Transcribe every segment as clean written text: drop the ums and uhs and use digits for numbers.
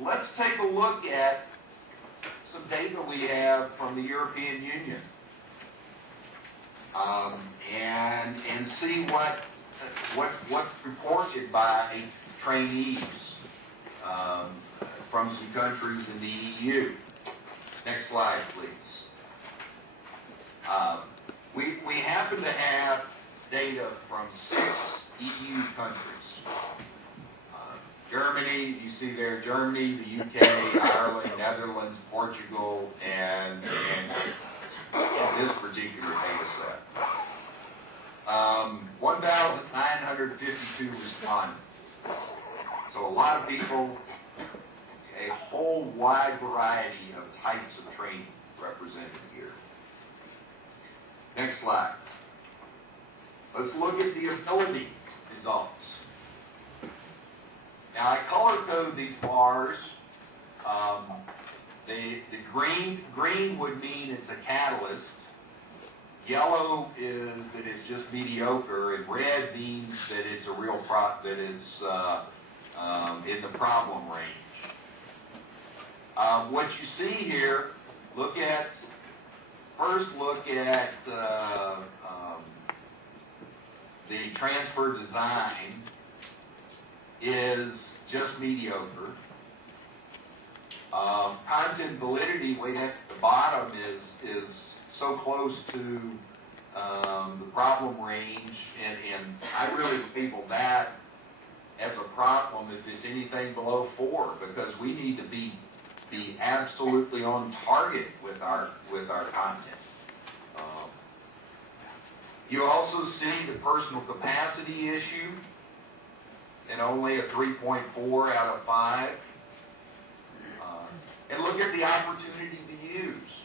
let's take a look at some data we have from the European Union, and see what's reported by trainees from some countries in the EU. Next slide, please. We happen to have data from 6 EU countries. Germany, you see there, Germany, the UK, Ireland, Netherlands, Portugal, and this particular data set. 1,952 responded. So a lot of people, a whole wide variety of types of training represented here. Next slide. Let's look at the ability results. Now I color code these bars. The green would mean it's a catalyst. Yellow is that it's just mediocre, and red means that it's a real that it's in the problem range. What you see here, first look at the transfer design is just mediocre. Content validity way at the bottom is so close to the problem range, and I really label that as a problem if it's anything below 4, because we need to be absolutely on target with our content. You also see the personal capacity issue, and only a 3.4 out of 5. And look at the opportunity to use,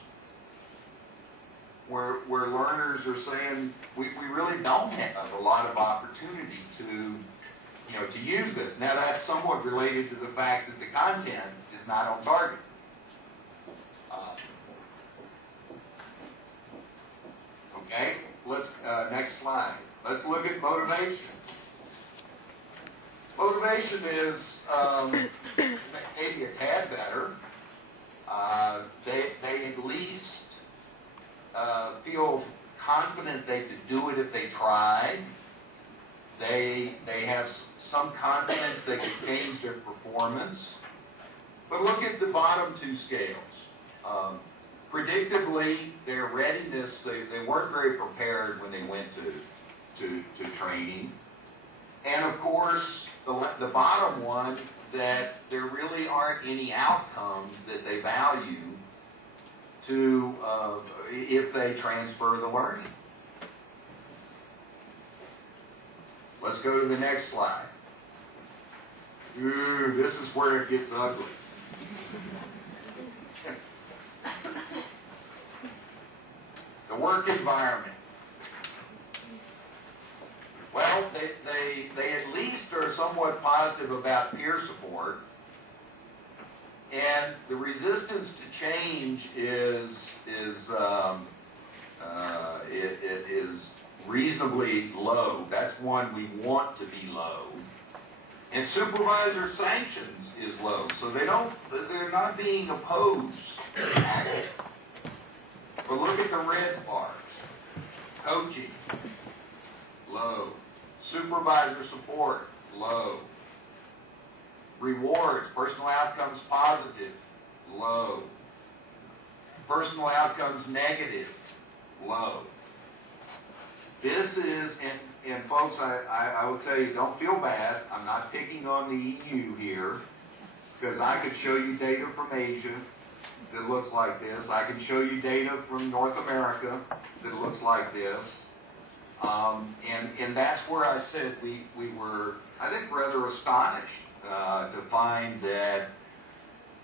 where learners are saying we really don't have a lot of opportunity to use this. Now that's somewhat related to the fact that the content is not on target. Okay, let's next slide. Let's look at motivation. Motivation is maybe a tad better. They at least feel confident they could do it if they tried. They have some confidence they could change their performance. But look at the bottom 2 scales. Predictably, their readiness, they weren't very prepared when they went to training. And of course, the bottom one, that there really aren't any outcomes that they value to if they transfer the learning. Let's go to the next slide. Ooh, this is where it gets ugly. The work environment. Well, they at least are somewhat positive about peer support, and the resistance to change is reasonably low. That's one we want to be low. And supervisor sanctions is low, so they're not being opposed. But look at the red bars. Coaching, low. Supervisor support, low. Rewards, personal outcomes positive, low. Personal outcomes negative, low. This is, and folks, I will tell you, don't feel bad. I'm not picking on the EU here, because I could show you data from Asia that looks like this. I can show you data from North America that looks like this. And that's where I said we were, I think, rather astonished to find that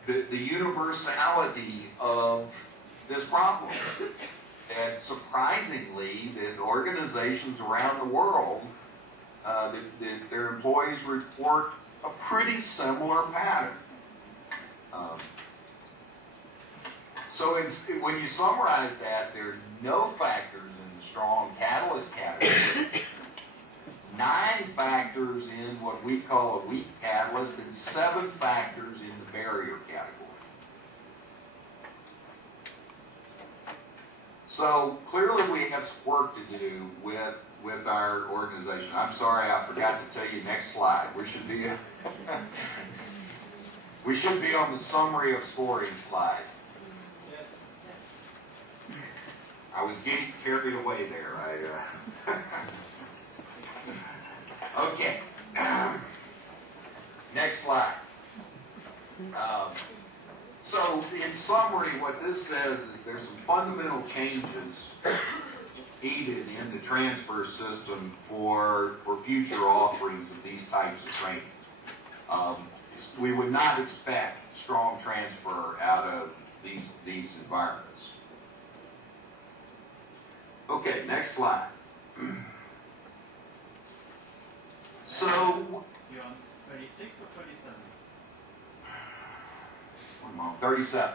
the universality of this problem. And surprisingly, that organizations around the world, that their employees report a pretty similar pattern. So when you summarize that, there are no factors in the strong catalyst category, 9 factors in what we call a weak catalyst, and 7 factors in the barrier category. So clearly we have some work to do with our organization. I'm sorry I forgot to tell you, next slide. We should be on the summary of scoring slide. Yes. I was getting carried away there. Okay. Next slide. So in summary, what this says is there's some fundamental changes needed in the transfer system for future offerings of these types of training. We would not expect strong transfer out of these environments. Okay, next slide. So, You're on 36 or 37? 37.